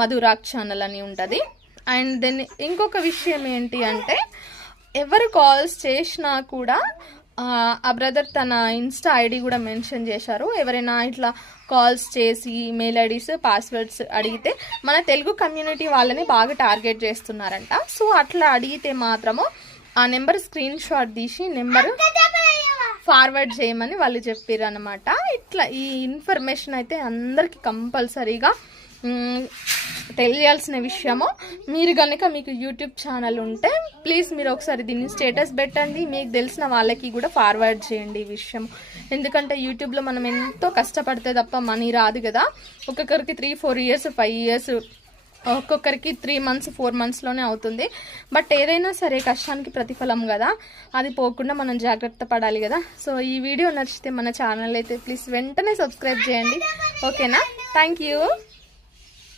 మధురాక్ channel అని ఉంటుంది. And then ఇంకొక విషయం ఏంటి అంటే, ఎవరు కాల్స్ చేసినా కూడా ఆ బ్రదర్ తన ఇన్స్టా ఐడి కూడా మెన్షన్ చేశారు. ఎవరైనా ఇట్లా కాల్స్ చేసి మెయిల్ ఐడీస్ పాస్వర్డ్స్ అడిగితే మన తెలుగు కమ్యూనిటీ వాళ్ళని బాగా టార్గెట్ చేస్తున్నారంట. సో అట్లా అడిగితే మాత్రము ఆ నెంబర్ స్క్రీన్ షాట్ తీసి నెంబర్ ఫార్వర్డ్ చేయమని వాళ్ళు చెప్పారు అనమాట. ఇట్లా ఈ ఇన్ఫర్మేషన్ అయితే అందరికీ కంపల్సరీగా తెలియాల్సిన విషయము. మీరు కనుక మీకు యూట్యూబ్ ఛానల్ ఉంటే ప్లీజ్ మీరు ఒకసారి దీన్ని స్టేటస్ పెట్టండి, మీకు తెలిసిన వాళ్ళకి కూడా ఫార్వర్డ్ చేయండి ఈ విషయం. ఎందుకంటే యూట్యూబ్లో మనం ఎంతో కష్టపడితే తప్ప మనీ రాదు కదా. ఒక్కొక్కరికి 3-4 ఇయర్స్ 5 ఇయర్స్, ఒక్కొక్కరికి 3 months 4 monthsలోనే అవుతుంది. బట్ ఏదైనా సరే కష్టానికి ప్రతిఫలం కదా, అది పోకుండా మనం జాగ్రత్త పడాలి కదా. సో ఈ వీడియో నచ్చితే మన ఛానల్ అయితే ప్లీజ్ వెంటనే సబ్స్క్రైబ్ చేయండి. ఓకేనా? Thank you.